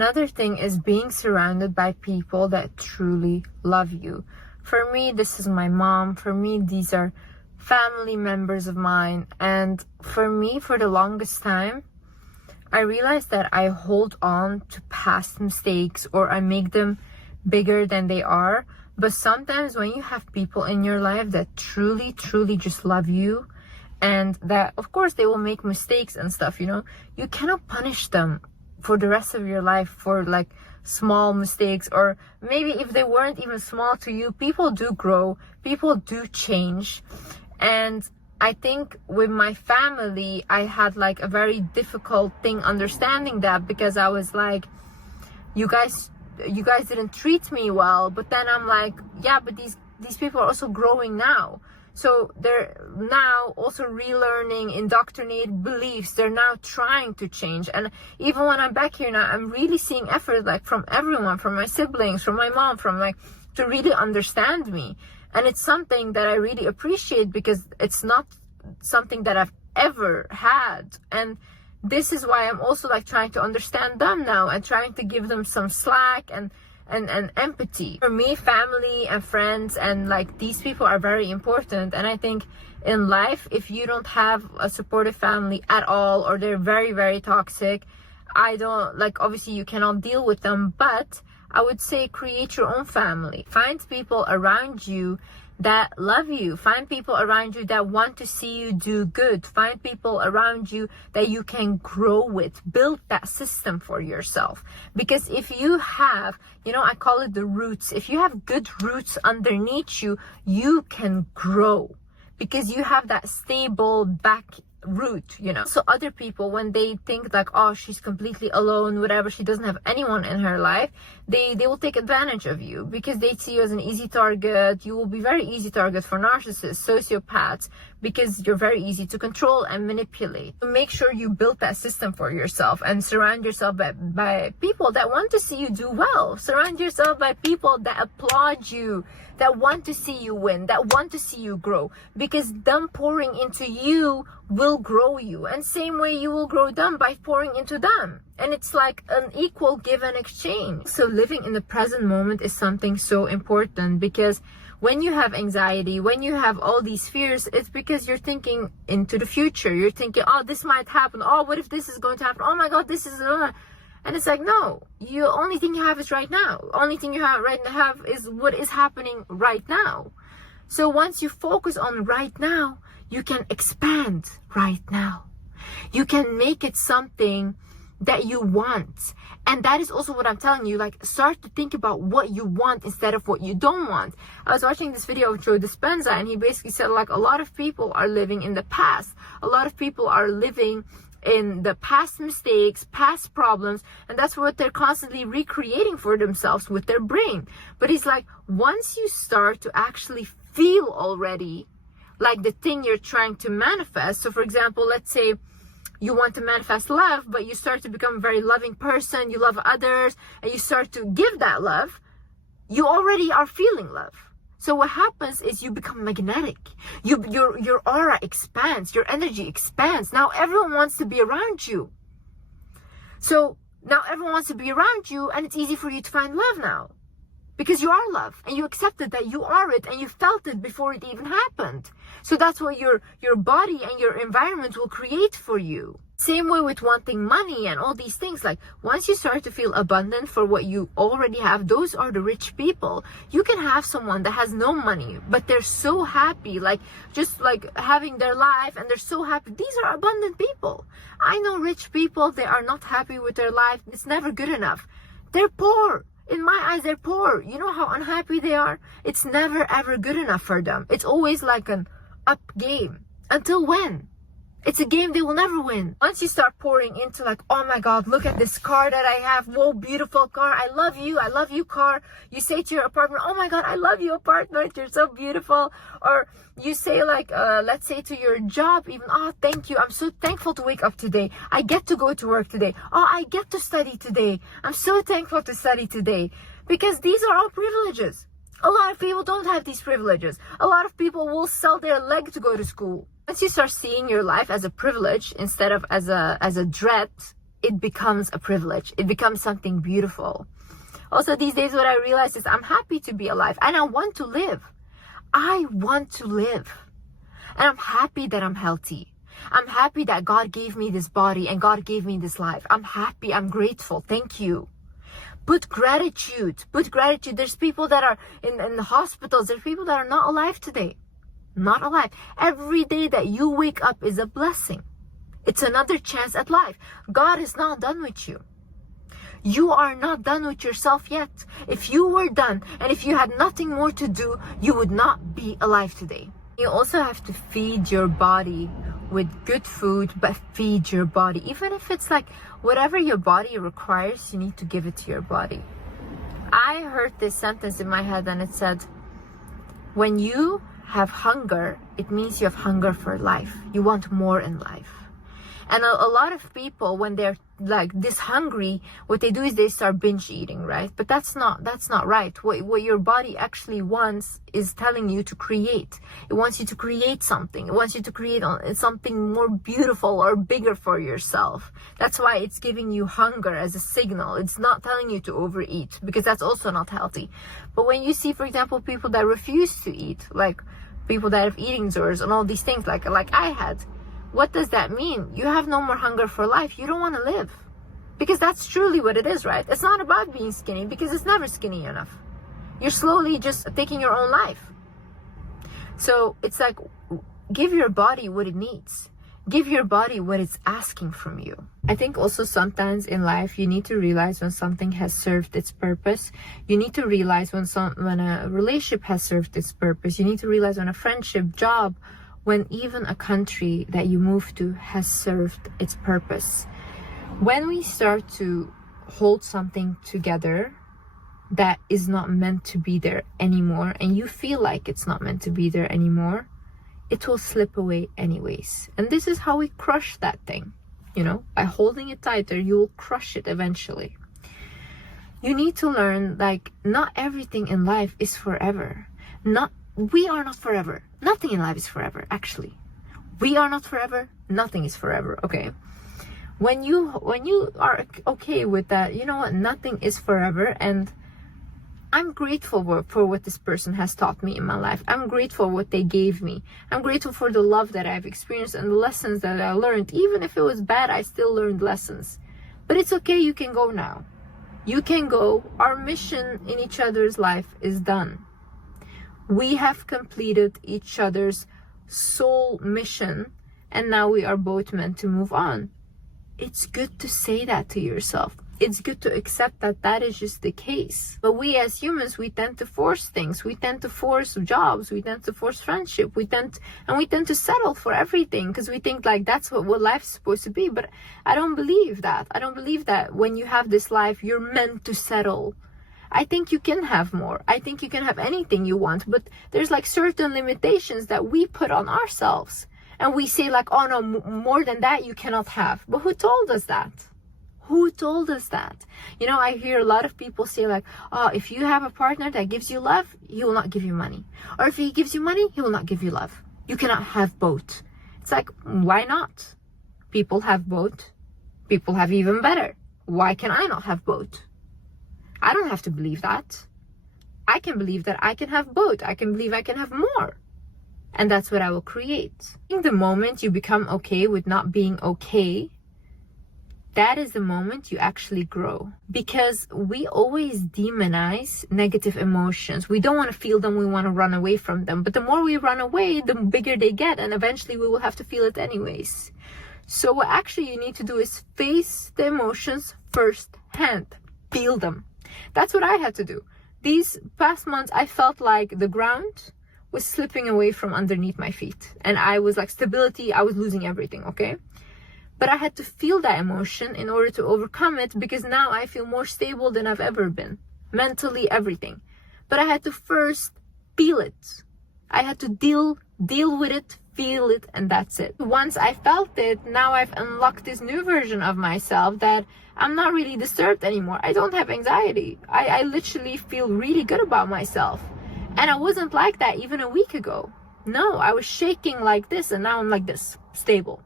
Another thing is being surrounded by people that truly love you. For me, this is my mom. For me, these are family members of mine. And for me, for the longest time, I realized that I hold on to past mistakes or I make them bigger than they are. But sometimes when you have people in your life that truly, truly just love you, and that, of course, they will make mistakes and stuff, you know, you cannot punish them for the rest of your life for like small mistakes, or maybe if they weren't even small to you. People do grow, people do change. And I think with my family, I had like a very difficult thing understanding that, because I was like, you guys didn't treat me well. But then I'm like, yeah, but these people are also growing now. So they're now also relearning indoctrinated beliefs. They're now trying to change. And even when I'm back here now, I'm really seeing effort like from everyone, from my siblings, from my mom, from like, to really understand me. And it's something that I really appreciate, because it's not something that I've ever had. And this is why I'm also like trying to understand them now and trying to give them some slack and empathy. For me, family and friends and like these people are very important. And I think in life, if you don't have a supportive family at all, or they're very, very toxic, I don't like, obviously you cannot deal with them, but I would say create your own family. Find people around you that love you. Find people around you that want to see you do good. Find people around you that you can grow with. Build that system for yourself. Because if you have, you know, I call it the roots. If you have good roots underneath you, you can grow. Because you have that stable back root, you know. So other people, when they think like, oh, she's completely alone, whatever, she doesn't have anyone in her life, they will take advantage of you, because they see you as an easy target. You will be very easy target for narcissists, sociopaths, because you're very easy to control and manipulate. So make sure you build that system for yourself and surround yourself by people that want to see you do well. Surround yourself by people that applaud you, that want to see you win, that want to see you grow, because them pouring into you will grow you, and same way you will grow them by pouring into them. And it's like an equal give and exchange. So living in the present moment is something so important, because when you have anxiety, when you have all these fears, it's because you're thinking into the future. You're thinking, oh, this might happen. Oh, what if this is going to happen? Oh my God, this is... And it's like, no, the only thing you have is right now. Only thing you have right now is what is happening right now. So once you focus on right now, you can expand right now. You can make it something that you want. And that is also what I'm telling you, like, start to think about what you want instead of what you don't want. I was watching this video of Joe Dispenza, and he basically said, like, a lot of people are living in the past. A lot of people are living in the past mistakes, past problems, and that's what they're constantly recreating for themselves with their brain. But he's like, once you start to actually feel already like the thing you're trying to manifest. So for example, let's say you want to manifest love, but you start to become a very loving person, you love others, and you start to give that love, you already are feeling love. So what happens is you become magnetic. Your aura expands, your energy expands. Now everyone wants to be around you. So now everyone wants to be around you, and it's easy for you to find love now. Because you are love, and you accepted that you are it, and you felt it before it even happened. So that's what your body and your environment will create for you. Same way with wanting money and all these things. Like, once you start to feel abundant for what you already have, those are the rich people. You can have someone that has no money, but they're so happy, like just like having their life, and they're so happy. These are abundant people. I know rich people, they are not happy with their life. It's never good enough. They're poor. In my eyes, they're poor. You know how unhappy they are? It's never ever good enough for them. It's always like an up game. Until when? It's a game they will never win. Once you start pouring into like, oh my God, look at this car that I have. Whoa, beautiful car. I love you, car. You say to your apartment, oh my God, I love you, apartment. You're so beautiful. Or you say like, let's say to your job even, oh, thank you. I'm so thankful to wake up today. I get to go to work today. Oh, I get to study today. I'm so thankful to study today. Because these are all privileges. A lot of people don't have these privileges. A lot of people will sell their leg to go to school. Once you start seeing your life as a privilege instead of as a dread, it becomes a privilege. It becomes something beautiful. Also, these days, what I realize is I'm happy to be alive and I want to live. I want to live. And I'm happy that I'm healthy. I'm happy that God gave me this body and God gave me this life. I'm happy. I'm grateful. Thank you. Put gratitude. Put gratitude. There's people that are in the hospitals. There's people that are not alive today. Not alive. Every day that you wake up is a blessing. It's another chance at life. God is not done with you. You are not done with yourself yet. If you were done and if you had nothing more to do, you would not be alive today. You also have to feed your body with good food, but feed your body. Even if it's like whatever your body requires, you need to give it to your body. I heard this sentence in my head and it said, when you have hunger, it means you have hunger for life. You want more in life. And a lot of people, when they're like this hungry, what they do is they start binge eating, right? But that's not right. What your body actually wants is telling you to create. It wants you to create something. It wants you to create something more beautiful or bigger for yourself. That's why it's giving you hunger as a signal. It's not telling you to overeat, because that's also not healthy. But when you see, for example, people that refuse to eat, like people that have eating disorders and all these things, like I had, what does that mean? You have no more hunger for life. You don't want to live. Because that's truly what it is, right? It's not about being skinny, because it's never skinny enough. You're slowly just taking your own life. So it's like, give your body what it needs. Give your body what it's asking from you. I think also sometimes in life you need to realize when something has served its purpose. You need to realize when a relationship has served its purpose. You need to realize when a friendship, job, when even a country that you move to has served its purpose. When we start to hold something together that is not meant to be there anymore, and you feel like it's not meant to be there anymore, it will slip away anyways. And this is how we crush that thing. You know, by holding it tighter, you will crush it eventually. You need to learn, like, not everything in life is forever. We are not forever. Nothing in life is forever, actually. We are not forever. Nothing is forever, okay? When you are okay with that, you know what? Nothing is forever, and I'm grateful for what this person has taught me in my life. I'm grateful for what they gave me. I'm grateful for the love that I've experienced and the lessons that I learned. Even if it was bad, I still learned lessons. But it's okay, you can go now. You can go. Our mission in each other's life is done. We have completed each other's soul mission, and now we are both meant to move on. It's good to say that to yourself. It's good to accept that that is just the case. But we as humans, we tend to force things. We tend to force jobs. We tend to force friendship. We tend to settle for everything because we think like that's what life's supposed to be. But I don't believe that. I don't believe that when you have this life, you're meant to settle. I think you can have more. I think you can have anything you want, but there's like certain limitations that we put on ourselves. And we say like, oh no, more than that you cannot have. But who told us that? Who told us that? You know, I hear a lot of people say like, oh, if you have a partner that gives you love, he will not give you money. Or if he gives you money, he will not give you love. You cannot have both. It's like, why not? People have both. People have even better. Why can I not have both? I don't have to believe that. I can believe that I can have both. I can believe I can have more. And that's what I will create. In the moment you become okay with not being okay, that is the moment you actually grow. Because we always demonize negative emotions. We don't want to feel them, we want to run away from them. But the more we run away, the bigger they get, and eventually we will have to feel it anyways. So what actually you need to do is face the emotions firsthand. Feel them. That's what I had to do. These past months, I felt like the ground was slipping away from underneath my feet. And I was like, stability, I was losing everything, okay? But I had to feel that emotion in order to overcome it, because now I feel more stable than I've ever been. Mentally, everything. But I had to first feel it. I had to deal with it, feel it, and that's it. Once I felt it, now I've unlocked this new version of myself that I'm not really disturbed anymore. I don't have anxiety. I literally feel really good about myself. And I wasn't like that even a week ago. No, I was shaking like this, and now I'm like this, stable.